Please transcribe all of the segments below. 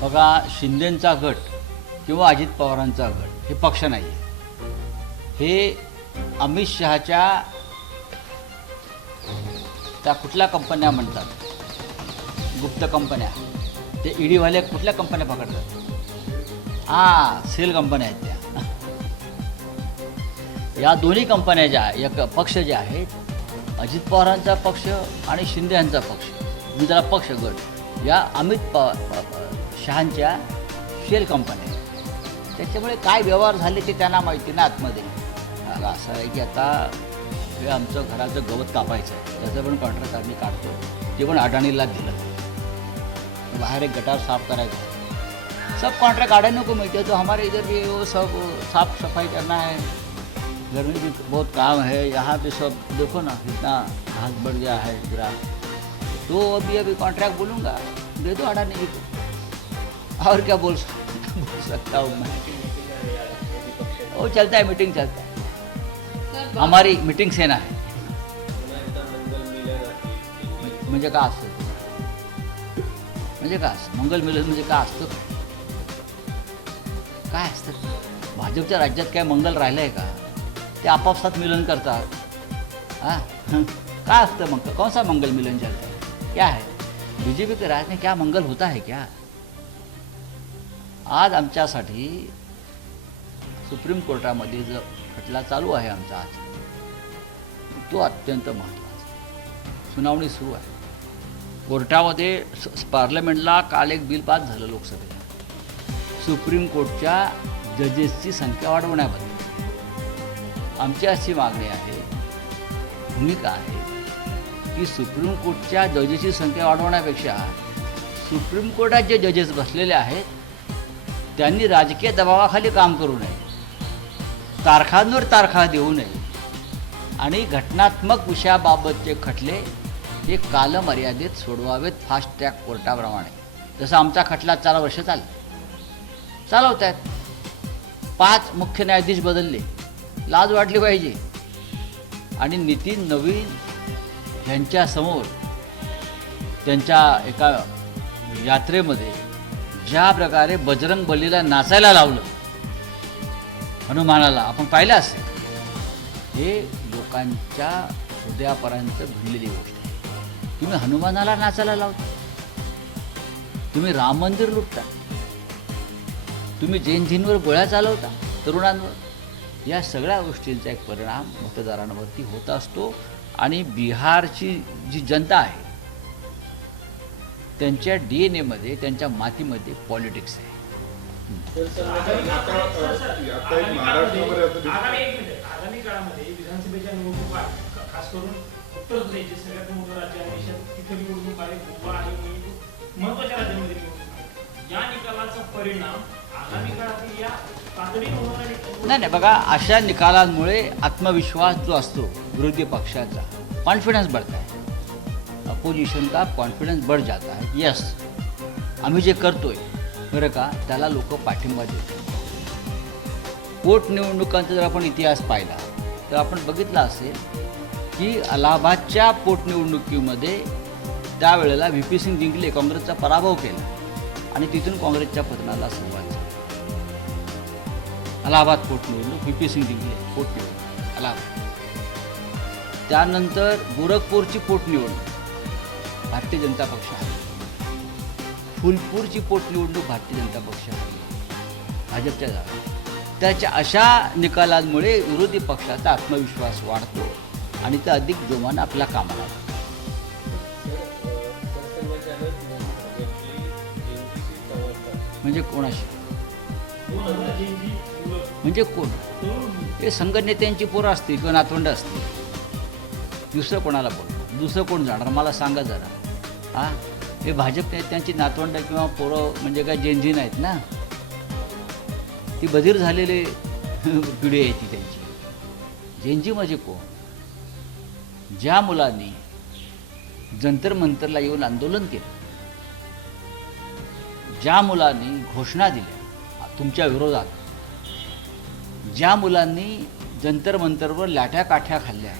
बघा, शिंदेंचा गट किंवा अजित पवारांचा गट हे पक्ष नाही आहे. हे अमित शहाच्या त्या कुठल्या कंपन्या म्हणतात, गुप्त कंपन्या, ते ईडीवाले कुठल्या कंपन्या पकडतात? सेल कंपन्या आहेत त्या. या दोन्ही कंपन्या ज्या एक पक्ष जे आहेत, अजित पवारांचा पक्ष आणि शिंदे यांचा पक्ष, मी त्याला पक्ष गट, या अमित शहांच्या शेल कंपन्या. त्याच्यामुळे काय व्यवहार झाले ते त्यांना माहिती ना आतमध्ये. असं आहे की आता हे आमचं घराचं गवत कापायचं आहे, त्याचं पण कॉन्ट्रॅक्ट आम्ही काढतो, ते पण अडाणीला दिलं. बाहर एक गटार साफ करायचा है, सब कॉन्ट्रैक्ट अडानी को मिलते, तो हमारे इधर भी वो सब साफ सफाई करना है, घर में भी बहुत काम है, यहाँ पे सब देखो ना कितना घास बढ़ गया है पूरा. तो अभी कॉन्ट्रैक्ट बोलूँगा, दे दो अडानी जी को, और क्या बोल सकता हूँ मैं. वो चलता है, मीटिंग चलता है, हमारी मीटिंग सेना है. म्हणजे का असतं, म्हणजे का असतं मंगल मिलन, म्हणजे का असतं, काय असतं? भाजपच्या राज्यात काय मंगल राहिलं आहे का? ते आपापसात मिलन करतात. काय असतं मग? कौन सा मंगल मिलन चलता है? क्या है बीजेपी के राज में? क्या मंगल होता है क्या? आज आमच्यासाठी सुप्रीम कोर्टामध्ये जो खटला चालू आहे आमचा आज, तो अत्यंत महत्त्वाचा. सुनावणी सुरू आहे कोर्टामध्ये. पार्लमेंटला काल एक बिल पास झालं लोकसभेला, सुप्रीम कोर्टच्या जजेसची संख्या वाढवण्याबद्दल. आमची अशी मागणी आहे, भूमिका आहे की सुप्रीम कोर्टच्या जजेसची संख्या वाढवण्यापेक्षा सुप्रीम कोर्टात जे जजेस बसलेले आहेत त्यांनी राजकीय दबावाखाली काम करू नये, तारखांवर तारखा देऊ नये, आणि घटनात्मक विषयाबाबतचे खटले हे कालमर्यादेत सोडवावेत, फास्ट ट्रॅक कोर्टाप्रमाणे. जसं आमचा खटला 4 वर्ष चालवत आहेत. 5 मुख्य न्यायाधीश बदलले, लाज वाटली पाहिजे. आणि नितीन नवीन यांच्यासमोर त्यांच्या एका यात्रेमध्ये ज्या प्रकारे बजरंग बलीला नाचायला लावलं, हनुमानाला, आपण पाहिलं असेल, हे लोकांच्या हृदयापर्यंत भिडलेली गोष्ट आहे. तुम्ही हनुमानाला नाचायला लावता, तुम्ही राम मंदिर लुटता, तुम्ही जैनजींवर गोळ्या चालवता, तरुणांवर. या सगळ्या गोष्टींचा एक परिणाम मतदारांवरती होत असतो. आणि बिहारची जी जनता आहे त्यांच्या DNA मध्ये, त्यांच्या मातीमध्ये पॉलिटिक्स आहे. आगामी काळामध्ये विधानसभेच्या निवडणुका, खास करून उत्तर प्रदेशचे सगळ्यात मोठं राज्य आहे देशात, तिथे निवडणूक आहे, गोवा आणि महत्त्वाच्या राज्यांमध्ये निवडणूक आहे. या निकालाचा परिणाम आगामी काळातील या तातडीने होणाऱ्या नाही, बघा, अशा निकालांमुळे आत्मविश्वास जो असतो विरोधी पक्षाचा, कॉन्फिडेंस बढ़ता है, अपोजिशन का कॉन्फिडेंस बढ़ जाता है. यस, आम्ही जे करतोय बरं का, त्याला लोक पाठिंबा देतात. पोटनिवडणुकांचा जर आपण इतिहास पाहिला तर आपण बघितलं असेल की अलाहाबादच्या पोटनिवडणुकीमध्ये त्यावेळेला VP सिंग जिंकले, काँग्रेसचा पराभव केला आणि तिथून काँग्रेसच्या पतनाला सुरुवात झाली. अलाहाबाद पोटनिवडणूक, VP सिंग जिंकले पोटनिवडणूक अलाहाबाद. त्यानंतर गोरखपूरची पोटनिवडणूक भारतीय जनता पक्ष हरला. फुलपूरची पोटनिवडणूक भारतीय जनता पक्ष हरला, भाजपच्या जागा. त्याच्या अशा निकालांमुळे विरोधी पक्षाचा आत्मविश्वास वाढतो आणि ते अधिक जोमानं आपल्या कामाला लागतं. म्हणजे कोणाशी? म्हणजे कोण? हे संघनेत्यांची पोरं असतील किंवा नातवंड असतील, दुसरं कोणाला बोल, दुसरं कोण जाणार मला सांगा जरा. हे भाजप नेत्यांची नातवंड किंवा पोरं म्हणजे काय जैनजीन आहेत ना, ती बधीर झालेली पिढी आहे ती त्यांची. जैनजी म्हणजे कोण? ज्या मुलांनी जंतर मंतरला येऊन आंदोलन केलं, ज्या मुलांनी घोषणा दिल्या तुमच्या विरोधात, ज्या मुलांनी जंतर मंतरवर लाठ्या काठ्या खाल्ल्या,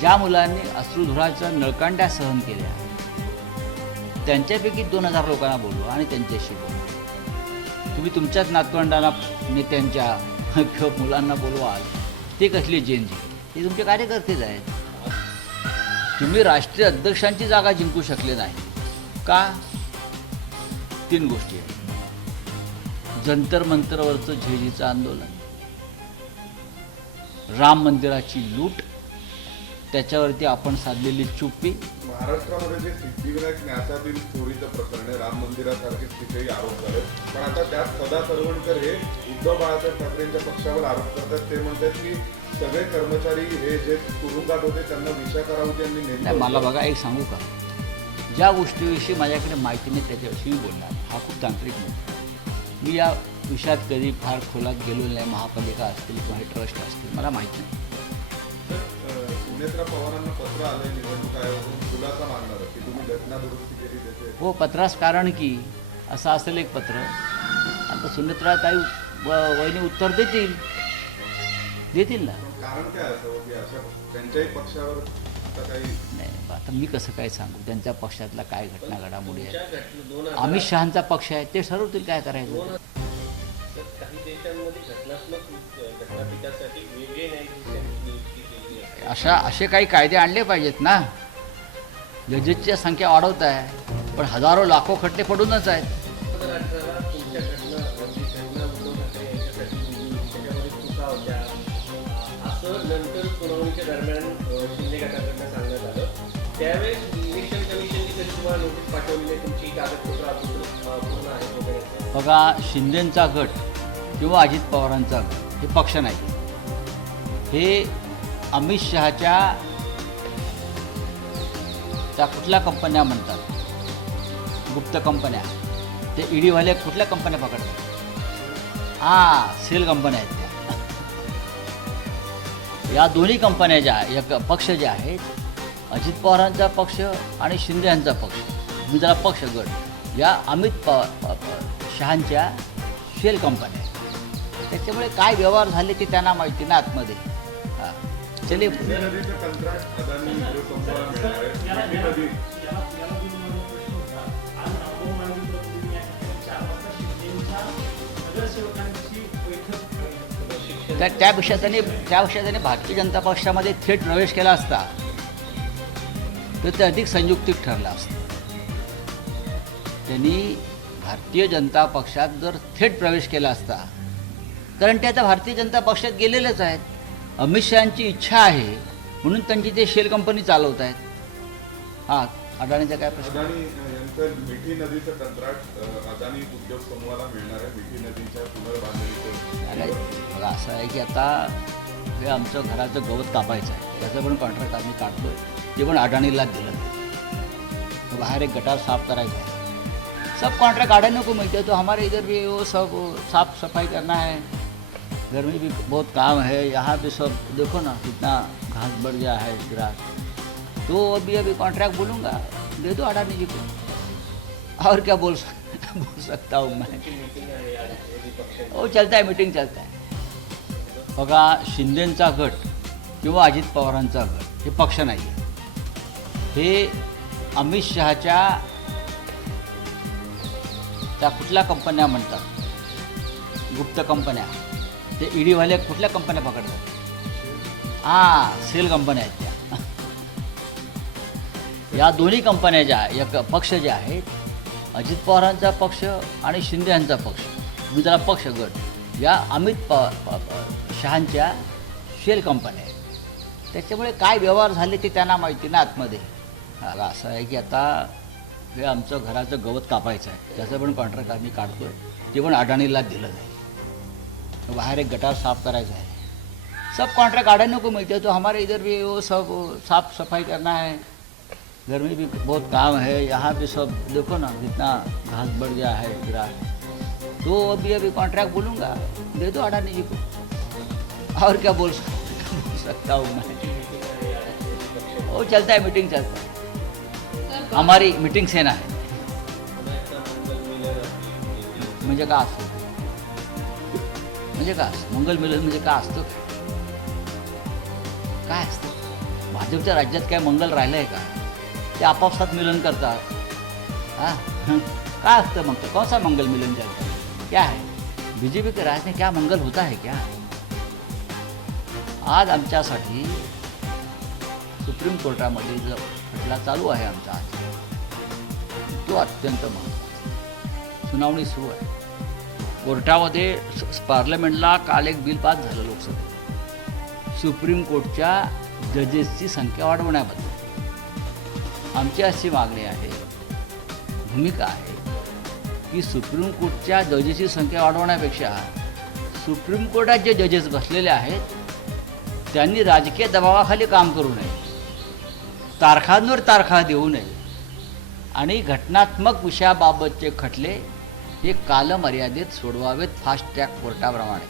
ज्या मुलांनी अश्रुधुराच्या नळकांड्या सहन केल्या, त्यांच्यापैकी 2000 लोकांना बोलवा आणि त्यांच्याशी बोलवा. तुम्ही तुमच्याच नातवंडांना, नेत्यांच्या किंवा मुलांना बोलवाल, ते कसली जेनजी? ते तुमचे कार्यकर्तेच आहेत. तुम्ही राष्ट्रीय अध्यक्षांची जागा जिंकू शकले नाही का? 3 गोष्टी आहेत. जंतर मंतरवरचं झेजीचं आंदोलन, राम मंदिराची लूट, त्याच्यावरती आपण साधलेली चुप्पी. महाराष्ट्रामध्ये जे सिद्धिविनायक न्यासातील चोरीचं प्रकरण आहे, राम मंदिरासारखेच तिथेही आरोप झाले, पण आता त्यात सदा सरवणकर हे उद्धव बाळासाहेब ठाकरेंच्या पक्षावर आरोप करतात. ते म्हणतात की सगळे कर्मचारी हे जे तुरुंगात होते त्यांना विशा करावती यांनी नाही, नेमलं. मला बघा एक सांगू का, ज्या गोष्टीविषयी माझ्याकडे माहिती नाही त्याच्याविषयी मी बोलणार. हा खूप तांत्रिक मुद्दा. मी या विषयात कधी फार खोलात गेलो नाही. महापालिका असतील किंवा हे ट्रस्ट असतील, मला माहीत नाही. तर सुनेत्रा पवारांना पत्र आलंय निवडणूक आयोगाकडून खुलासा मागणार की तुम्ही घटना दुरुस्ती केली त्याचे. हो, पत्रास कारण की असं असेल एक पत्र. आता सुनेत्राताई वहिनी उत्तर देतील ना. पण कारण काय असावं की अशा त्यांच्याही पक्षावर आता काही. नाही, आता मी कसं काय सांगू त्यांच्या पक्षातला काय घटना घडामोडी आहे. अमित शहांचा पक्ष आहे, ते ठरवतील काय करायचं. काही देशांमध्ये घटनात्मक घटनापीठासाठी वेगळे न्यायाधीशांची नियुक्ती केली आहे. असे काही कायदे आणले पाहिजेत ना. जजेसची संख्या वाढवत आहे, पण हजारो लाखो खटले पडूनच आहेत. 2018ला तुमच्या घटना उद्धव ठाकरे यांच्यासाठी त्याच्यामध्ये चुका होत्या असं नंतर सुनावणीच्या दरम्यान शिंदे गटाकडनं सांगण्यात आलं. त्यावेळेस इलेक्शन कमिशनने कधी तुम्हाला नोटीस पाठवली नाही, तुमची कागदपत्र अजून पूर्ण आहेत वगैरे? बघा, शिंदेंचा गट किंवा अजित पवारांचा गट हे पक्ष नाही. हे अमित शहाच्या त्या कुठल्या कंपन्या म्हणतात, गुप्त कंपन्या, ते ईडीवाले कुठल्या कंपन्या पकडतात? सेल कंपन्या आहेत त्या. या दोन्ही कंपन्या ज्या एक पक्ष जे आहेत, अजित पवारांचा पक्ष आणि शिंदे यांचा पक्ष, मी त्याला पक्ष गट, या अमित शहांच्या शेल कंपन्या आहेत. त्याच्यामुळे काय व्यवहार झाले ते त्यांना माहिती ना आतमध्ये. हां, चले. मिठी नदीचं कंत्राट अदानी समूहाला मिळणार आहे. याला मिठी नदी याला तुम्ही प्रश्न होता. आज अकोला मानवी प्रतिनिधी या ठिकाणी 4 वाजता शिंदेच्या नगरसेवकांची बैठक त्यापेक्षा त्याने भारतीय जनता पक्षामध्ये थेट प्रवेश केला असता तर ते अधिक संयुक्तिक ठरलं असतं. त्यांनी भारतीय जनता पक्षात जर थेट प्रवेश केला असता, कारण ते आता भारतीय जनता पक्षात गेलेलेच आहेत. अमित शहांची इच्छा आहे म्हणून त्यांची ते शेल कंपनी चालवत आहेत. हां, अडाणीचा काय प्रश्न? अदानी यांचं मिठी नदीचं कंत्राट अदानी उद्योग समूहाला मिळणार आहे. मिठी नदीच्या पुनर्बांधणीचं. नाही, बघा असं आहे की आता हे आमचं घराचं गवत कापायचं आहे, त्याचं पण कॉन्ट्रॅक्ट आम्ही काढतो आहे. ते पण अडाणीला दिलं. बाहर एक गटार साफ करायचा है, सब कॉन्ट्रैक्ट अडानी को मिलते तो हमारे इधर भी वो सब साफ सफाई करना है, घर में भी बहुत काम है, यहाँ भी सब देखो ना कितना घास बढ़ गया है ग्रास. तो अभी कॉन्ट्रैक्ट बोलूँगा, दे दो अडानी जी को, और क्या बोल सकता हूँ मैं. वो चलता है, मीटिंग चलता है. बघा, शिंदेंचा गट किंवा अजित पवारांचा गट हे पक्ष नाही आहे. हे अमित शहाच्या त्या कुठल्या कंपन्या म्हणतात, गुप्त कंपन्या, ते ईडीवाले कुठल्या कंपन्या पकडतात? सेल कंपन्या आहेत त्या. या दोन्ही कंपन्या ज्या एक पक्ष जे आहेत, अजित पवारांचा पक्ष आणि शिंदे यांचा पक्ष, मी त्याला पक्ष गट, या अमित शहांच्या शेल कंपन्या आहेत. त्याच्यामुळे काय व्यवहार झाले ते त्यांना माहिती ना आतमध्ये. हां, असं आहे की आता हे आमचं घराचं गवत कापायचं आहे, त्याचं पण कॉन्ट्रॅक्ट आम्ही काढतो आहे. ते पण अडाणीला दिलं जाईल. बाहर एक गटार साफ करायचा है, सब कॉन्ट्रैक्ट अडानी को मिलते तो हमारे इधर भी वो सब साफ सफाई करना है, घर में भी बहुत काम है, यहाँ भी सब देखो ना कितना घास बढ़ गया है ग्रास. तो अभी कॉन्ट्रैक्ट बोलूँगा, दे दो अडानी जी को, और क्या बोल सकता हूँ मैं. वो चलता है, मीटिंग चलता है. हमारी मीटिंग सेना है. म्हणजे का असतं, म्हणजे का असतं मंगल मिलन, म्हणजे का असतं, काय असतं? भाजपच्या राज्यात काय मंगल राहिलं आहे का? ते आपापसात मिलन करतात. हाँ क्या असतं मग तो कौन सा मंगल मिलन चलता है क्या है बीजेपी के राज में क्या मंगल होता है क्या आज आमच्यासाठी सुप्रीम कोर्टामध्ये जो खटला चालू आहे आमचा आज तो अत्यंत महत्त्वाचा सुनावणी सुरू आहे कोर्टामध्ये पार्लमेंटला काल एक बिल पास झालं लोकसभेत सुप्रीम कोर्टच्या जजेसची संख्या वाढवण्याबद्दल आमची अशी मागणी आहे भूमिका आहे की सुप्रीम कोर्टच्या जजेसची संख्या वाढवण्यापेक्षा सुप्रीम कोर्टात जे जजेस बसलेले आहेत त्यांनी राजकीय दबावाखाली काम करू नये तारखांवर तारखा देऊ नये आणि घटनात्मक विषयाबाबतचे खटले हे कालमर्यादेत सोडवावेत फास्ट ट्रॅक कोर्टाप्रमाणे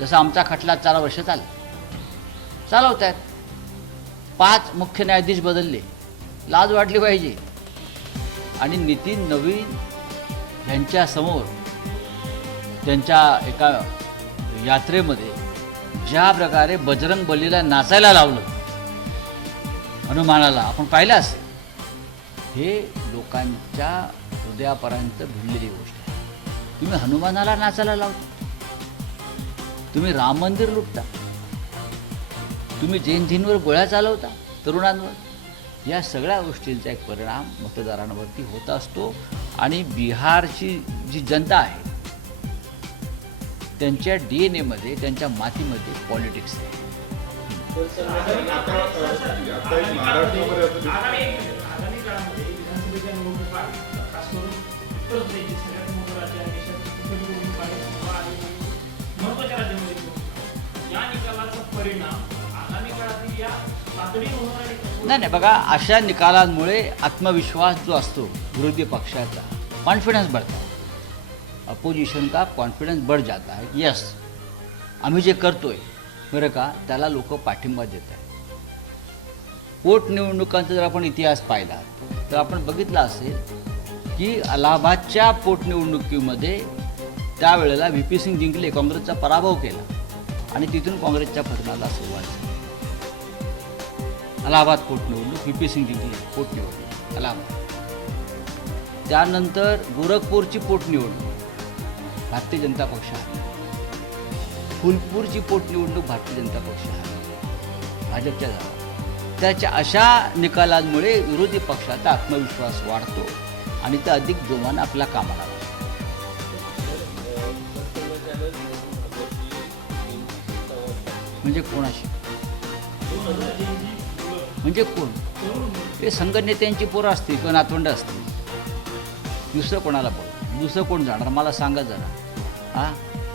जसं आमचा खटला 4 वर्ष चालवत आहेत 5 मुख्य न्यायाधीश बदलले लाज वाटली पाहिजे आणि नितीन नवीन यांच्यासमोर त्यांच्या एका यात्रेमध्ये ज्या प्रकारे बजरंग बलीला नाचायला लावलं हनुमानाला आपण पाहिलं असेल हे लोकांच्या हृदयापर्यंत भिडलेली गोष्ट आहे तुम्ही हनुमानाला नाचायला लावता तुम्ही राम मंदिर लुटता तुम्ही जैनधींवर गोळ्या चालवता तरुणांवर या सगळ्या गोष्टींचा एक परिणाम मतदारांवरती होत असतो आणि बिहारची जी जनता आहे त्यांच्या DNA मध्ये त्यांच्या मातीमध्ये पॉलिटिक्स आहे आगामी काळामध्ये विधानसभेच्या निवडणुका खास करून उत्तर प्रदेशची सगळ्यात मोठं राज्य आहे देशात तिथे निवडणूक आहे महत्त्वाच्या राज्यामध्ये या निकालाचा परिणाम आगामी काळातील या तातडीने होणाऱ्या नाही बघा अशा निकालांमुळे आत्मविश्वास जो असतो विरोधी पक्षाचा कॉन्फिडेंस बढ़ता है अपोजिशन का कॉन्फिडेंस बढ़ जाता है यस आम्ही जे करतोय बरं का त्याला लोक पाठिंबा देत आहेत पोटनिवडणुकांचा जर आपण इतिहास पाहिला तर आपण बघितलं असेल की अलाहाबादच्या पोटनिवडणुकीमध्ये त्यावेळेला VP सिंग जिंकले काँग्रेसचा पराभव केला आणि तिथून काँग्रेसच्या पतनाला सुरुवात झाली अलाहाबाद पोटनिवडणूक VP सिंग जिंकले पोटनिवडणूक अलाहाबाद त्यानंतर गोरखपूरची पोटनिवडणूक भारतीय जनता पक्ष आहे फुलपूरची पोटनिवडणूक भारतीय जनता पक्ष आहे भाजपच्या जागा त्याच्या अशा निकालांमुळे विरोधी पक्षाचा आत्मविश्वास वाढतो आणि ते अधिक जोमानं आपल्या कामाला लागतो म्हणजे कोणाशी म्हणजे कोण हे संघटनेत्यांची पोरं असतील किंवा नातवंड असतील दुसरं कोणाला बोल दुसरं कोण जाणार मला सांगा जरा हां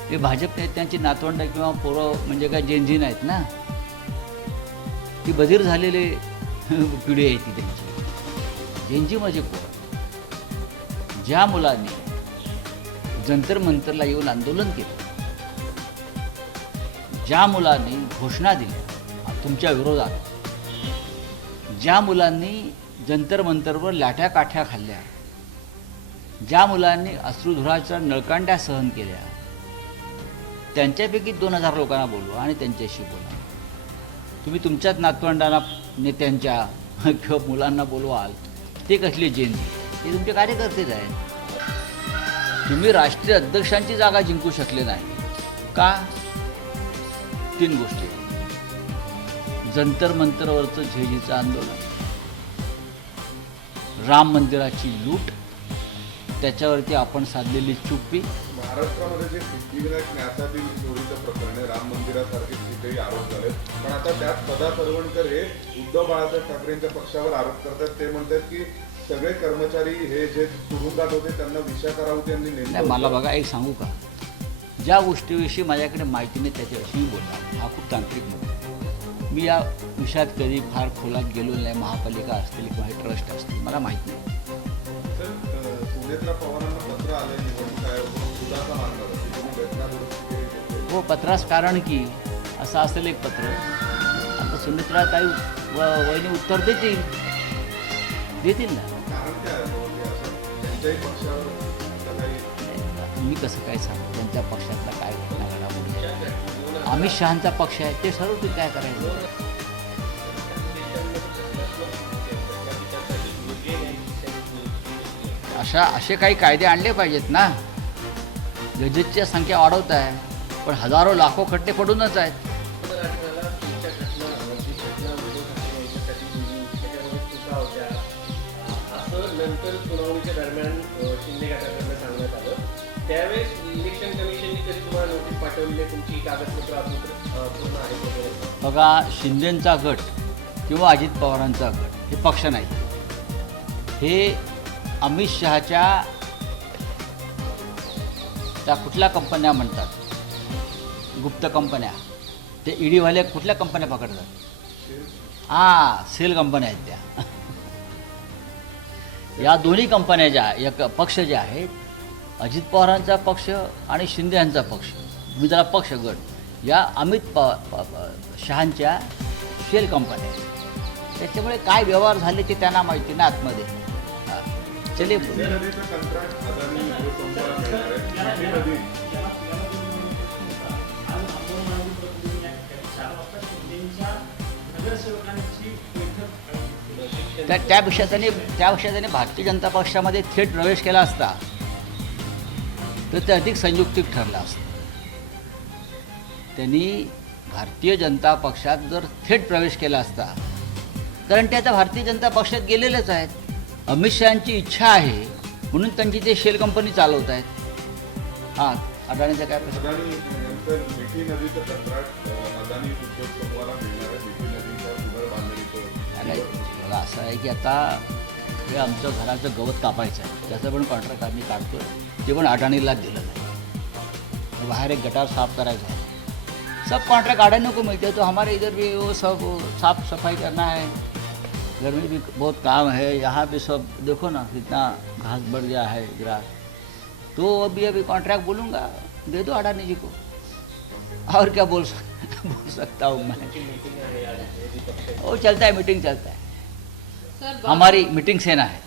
हे भाजप नेत्यांची नातवंड किंवा पोरं म्हणजे काय जेनझीन आहेत ना ती बधीर झालेली पिढी आहे ती त्यांची जेनजी म्हणजे पोरं ज्या मुलांनी जंतर मंतरला येऊन आंदोलन केलं ज्या मुलांनी घोषणा दिल्या तुमच्या विरोधात ज्या मुलांनी जंतर मंतरवर लाठ्या काठ्या खाल्ल्या ज्या मुलांनी अश्रुधुराच्या नळकांड्या सहन केल्या त्यांच्यापैकी 2000 लोकांना बोलवा आणि त्यांच्याशी बोला तुम्ही तुमच्याच नातवंडांना नेत्यांच्या किंवा मुलांना बोलवाल ते कसले जेनजी हे तुमचे कार्यकर्तेच आहेत तुम्ही राष्ट्रीय अध्यक्षांची जागा जिंकू शकले नाही का 3 गोष्टी जंतर मंतरवरचं झेजीचं आंदोलन राम मंदिराची लूट त्याच्यावरती आपण साधलेली चुप्पी महाराष्ट्रामध्ये जे सिद्धिविनायक न्यासातील चोरीचं प्रकरण आहे राम मंदिरासारखे तिथेही आरोप झाले पण आता त्यात सदा सरवणकर हे उद्धव बाळासाहेब ठाकरेंच्या पक्षावर आरोप करतात ते म्हणतात की सगळे कर्मचारी हे जे तुरुंगात होते त्यांना विशाखा राऊत यांनी नाही नेमलं मला बघा एक सांगू का ज्या गोष्टीविषयी माझ्याकडे माहिती नाही त्याच्याविषयी मी बोलणार हा खूप तांत्रिक मुद्दा मी या विषयात कधी फार खोलात गेलो नाही महापालिका असतील किंवा ट्रस्ट असतील मला माहीत नाही सर सुनेत्रा पवारांना पत्र आलंय निवडणूक आयोगाकडून खुलासा मागणार होती तुम्ही घटना दुरुस्ती केली होती. हो पत्रास कारण की असं असेल एक पत्र आता सुनेत्रा काही वहिनी उत्तर देतील ना कारण काय आहे म्हणजे असं त्यांच्याही पक्षावर असं काही मी कसं काय सांगू त्यांच्या पक्षातला काय घटना घडामोडी अमित शहांचा पक्ष आहे ते ठरवतील काय करायचं असे काही कायदे आणले पाहिजेत ना. जजेसची संख्या वाढवत आहे पण हजारो लाखो खड्डे पडूनच आहेत. पण आठवड्याला तुमच्या घटना जी घटना उद्धव ठाकरे यांच्यासाठी दिली त्याच्यामध्ये चुका होत्या असं नंतर सुनावणीच्या दरम्यान शिंदे गटाकडनं सांगण्यात आलं. त्यावेळेस इलेक्शन कमिशनने कधी तुम्हाला नोटीस पाठवली आहे, तुमची कागदपत्र पूर्ण आहेत वगैरे? बघा, शिंदेंचा गट किंवा अजित पवारांचा गट हे पक्ष नाही. हे अमित शहाच्या त्या कुठल्या कंपन्या म्हणतात, गुप्त कंपन्या, ते ईडीवाले कुठल्या कंपन्या पकडतात? सेल कंपन्या आहेत त्या. या दोन्ही कंपन्या ज्या एक पक्ष जे आहेत, अजित पवारांचा पक्ष आणि शिंदे यांचा पक्ष, मी जरा पक्ष गट, या अमित शहांच्या शेल कंपन्या आहेत. त्याच्यामुळे काय व्यवहार झाले ते त्यांना माहिती ना आतमध्ये. चले मिठी नदीचं कंत्राट अदानी उद्योग समूहाला मिळणार आहे. मिठी नदी आज अंबरनाथ प्रतिनिधी या ठिकाणी 4 वाजता शिंदेच्या नगरसेवकांची बैठक त्यापेक्षा त्यांनी भारतीय जनता पक्षामध्ये थेट प्रवेश केला असता तर ते अधिक संयुक्तिक ठरलं असतं. त्यांनी भारतीय जनता पक्षात जर थेट प्रवेश केला असता, कारण ते आता भारतीय जनता पक्षात गेलेलेच आहेत. अमित शहांची इच्छा आहे म्हणून त्यांची ते शेल कंपनी चालवत आहेत. अडाणीचा काय प्रश्न? अदानी यांचं मिठी नदीचं कंत्राट अदानी उद्योग समूहाला मिळणार आहे. मिठी नदीच्या पुनर्बांधणीचं नाही, बघा असं आहे की आता हे आमचं घराचं गवत कापायचं आहे, त्याचं पण कॉन्ट्रॅक्ट आम्ही काढतो. ते पण अडाणीला दिलं नाही. बाहर एक गटार साफ करायचा है, सब कॉन्ट्रैक्ट अडानी को मिलते हैं. तो हमारे इधर भी वो सब साफ सफाई करना है, घर में भी बहुत काम है. यहाँ भी सब देखो ना कितना घास बढ़ गया है ग्रास. तो अभी कॉन्ट्रैक्ट बोलूँगा दे दो अडानी जी को, और क्या बोल सकता हूँ मैं. मीटिंग आहे आज विरोधी पक्ष वो चलता है, मीटिंग चलता है. सर हमारी मीटिंग सेना है.